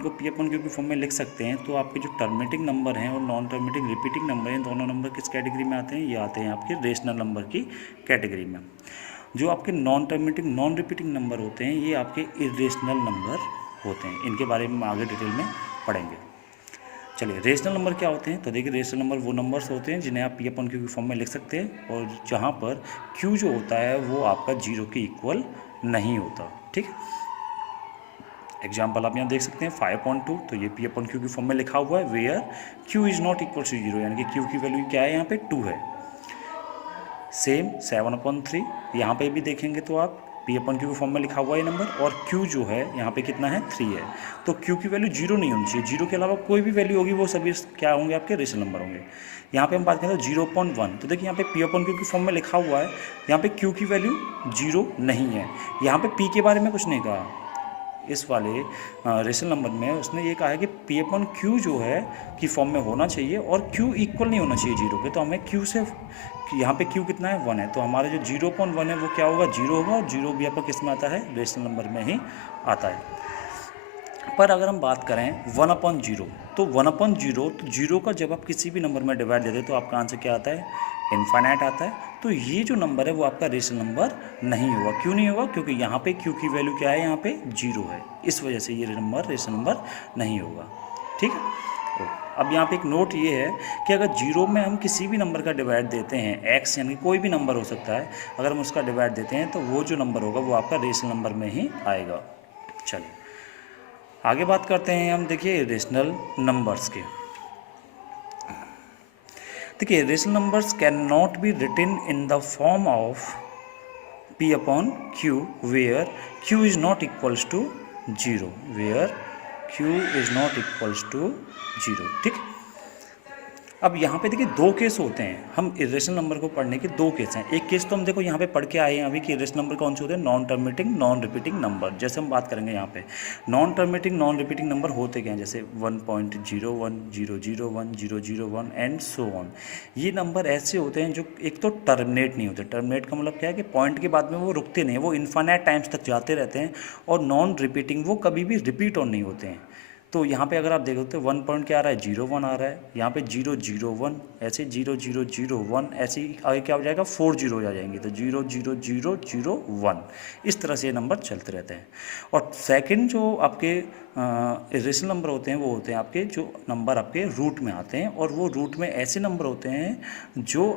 को P upon Q की form में लिख सकते हैं, तो आपके जो टर्मिनेटिंग नंबर हैं और नॉन टर्मिनेटिंग रिपीटिंग नंबर हैं, दोनों नंबर किस कैटेगरी में आते हैं? ये आते हैं आपके रेशनल नंबर की कैटेगरी में। जो आपके non terminating non repeating number होते हैं, ये आपके इरेशनल नंबर होते हैं। इनके बारे में आगे डिटेल में पढ़ेंगे। चलिए, रेशनल नंबर क्या होते हैं? तो देखिए, रेशनल नंबर वो नंबर्स होते हैं जिन्हें आप पी अपन क्यू की फॉर्म में लिख सकते हैं, और जहाँ पर क्यू जो होता है वो आपका जीरो के इक्वल नहीं होता। ठीक, एग्जाम्पल आप यहाँ देख सकते हैं 5.2, तो ये पी अपन क्यू की फॉर्म में लिखा हुआ है, where Q is not equal to zero, यानी कि क्यू की वैल्यू क्या है यहाँ पे? 2 है। सेम 7/3, यहाँ पे भी देखेंगे तो आप पी अपन क्यू के फॉर्म में लिखा हुआ है नंबर, और क्यू जो है यहाँ पे कितना है? 3 है। तो क्यू की वैल्यू जीरो नहीं होनी चाहिए, जीरो के अलावा कोई भी वैल्यू होगी वो सभी क्या होंगे? आपके रेशनल नंबर होंगे। यहाँ पे हम बात करें तो 0.1, तो देखिए यहाँ पे पी अपन क्यू की फॉर्म में लिखा हुआ है, यहाँ पे क्यू की वैल्यू जीरो नहीं है। यहाँ पे पी के बारे में कुछ नहीं कहा, इस वाले रेशनल नंबर में उसने ये कहा है कि पी अपन क्यू जो है की फॉर्म में होना चाहिए, और क्यू इक्वल नहीं होना चाहिए जीरो के। तो हमें क्यू से, यहाँ पे क्यू कितना है? 1 है, तो हमारा जो 0.1 है वो क्या होगा? जीरो होगा, और जीरो भी आपका किस में आता है? रेशनल नंबर में ही आता है। पर अगर हम बात करें 1/0, तो 1/0, तो जीरो का जब आप किसी भी नंबर में डिवाइड देते तो आपका आंसर क्या आता है? इनफाइनाइट आता है। तो ये जो नंबर है वो आपका रेशनल नंबर नहीं होगा। क्यों नहीं होगा? क्योंकि यहाँ पे क्यू की वैल्यू क्या है? यहाँ पे जीरो है, इस वजह से ये नंबर रेशनल नंबर नहीं होगा। ठीक है। अब यहाँ पे एक नोट ये है कि अगर जीरो में हम किसी भी नंबर का डिवाइड देते हैं, एक्स यानी कोई भी नंबर हो सकता है, अगर हम उसका डिवाइड देते हैं तो वो जो नंबर होगा वो आपका रेशनल नंबर में ही आएगा। चलिए आगे बात करते हैं हम। देखिए रेशनल नंबर्स के, देखिए rational numbers can not be written in the form of P upon Q where Q is not equals to zero, where Q is not equals to zero. ठीक, अब यहाँ पे देखिए दो केस होते हैं, हम इरेशनल नंबर को पढ़ने के दो केस हैं। एक केस तो हम देखो यहाँ पे पढ़ के आए हैं अभी कि इरेशनल नंबर कौन से होते हैं? Non terminating non repeating number. जैसे हम बात करेंगे यहाँ पे non terminating non repeating number होते क्या हैं? जैसे 1.01, 001, 001 एंड सो ऑन। ये नंबर ऐसे होते हैं जो एक तो टर्मिनेट नहीं होते। टर्मिनेट का मतलब क्या है? कि पॉइंट के बाद में वो रुकते नहीं, वो इन्फाइनाइट टाइम्स तक जाते रहते हैं। और नॉन रिपीटिंग, वो कभी भी रिपीट ऑन नहीं होते हैं। तो यहाँ पे अगर आप देखो तो 1 पॉइंट क्या आ रहा है? 0 1 आ रहा है। यहाँ पे 0 0 1, ऐसे 0 0 0 1, ऐसे ही आगे क्या हो जाएगा? 4 0 आ जाएंगे, तो 0 0 0 0 1, इस तरह से ये नंबर चलते रहते हैं। और सेकंड जो आपके इरेशनल नंबर होते हैं वो होते हैं आपके जो नंबर आपके रूट में आते हैं, और वो रूट में ऐसे नंबर होते हैं जो